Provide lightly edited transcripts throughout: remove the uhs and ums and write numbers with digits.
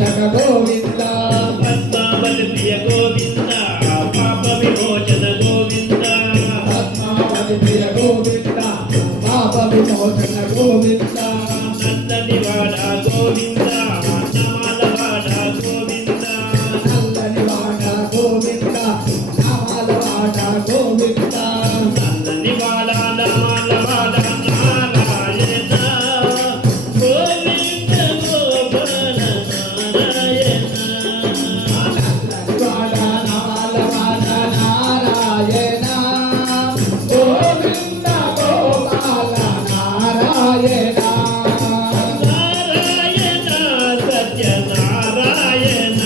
రక్షక గోవింద పద్మావతి ప్రియ గోవింద పాప విమోచన గోవింద పద్మావతి ప్రియ గోవింద పాప విమోచన గోవింద నందని వాడ గోవింద నామాల వాడ గోవింద నల్లని వాడ గోవింద నామాల వాడ గోవింద నందని వాడ నామాల వాడ నారాయణ గోవింద గోపాల నారాయణ నల్లని వాడ నామాల వాడ నారాయణ గోవింద గోపాల నారాయణ నారాయణ సత్యనారాయణ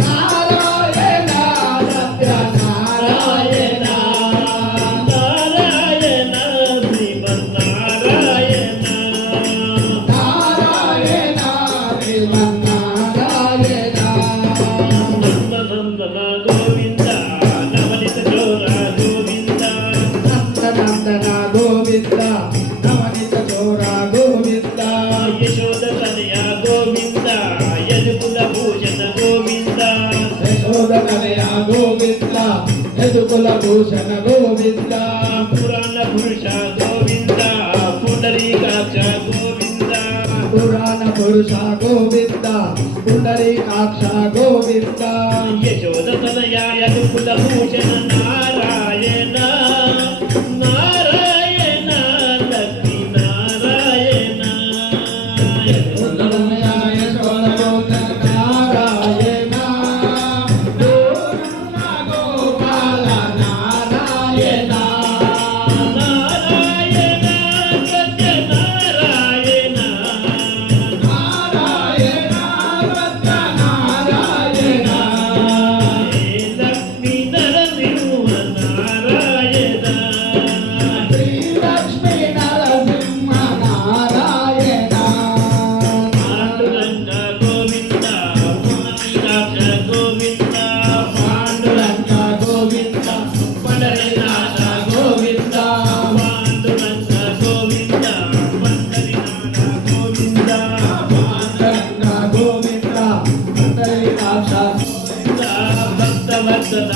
నారాయణ సత్యనారాయణ నారాయణ శ్రీమన్నారాయణ నారాయణ శ్రీమన్నారాయణ నందనందన గోవింద నవనిత చోర గోవింద నందనందన గోవింద నవనిత చోర గోవింద యశోద తనయ గోవింద యదుకుల భూషణ గోవింద యశోదనయ గోవింద యదుకుల భూషణ గోవింద పురాణ పురుష గోవింద పుండరీకాక్ష గోవింద పురాణ పురుష గోవింద పుండరీకాక్ష గోవింద యశోద తనయ యదుకుల భూషణ నారాయణ నారాయణ లక్ష్మీ నారాయణ యశోదనయ యశోద గోవింద నారాయణ గోవింద గోపాల నారాయణ నారాయణ సత్యనారాయణ నారాయణ సత్యనారాయణ లక్ష్మీ నరసింహ నారాయణ శ్రీలక్ష్మీ నరసింహ నారాయణ పాండురంగ గోవింద పుండరీకాక్ష గోవింద పాండురంగ గోవింద పండరీనాథ గోవింద పాండురంగ గోవింద పండరీనాథ గోవింద పాండురంగ గోవింద పండరీనాథ భక్తవత్సల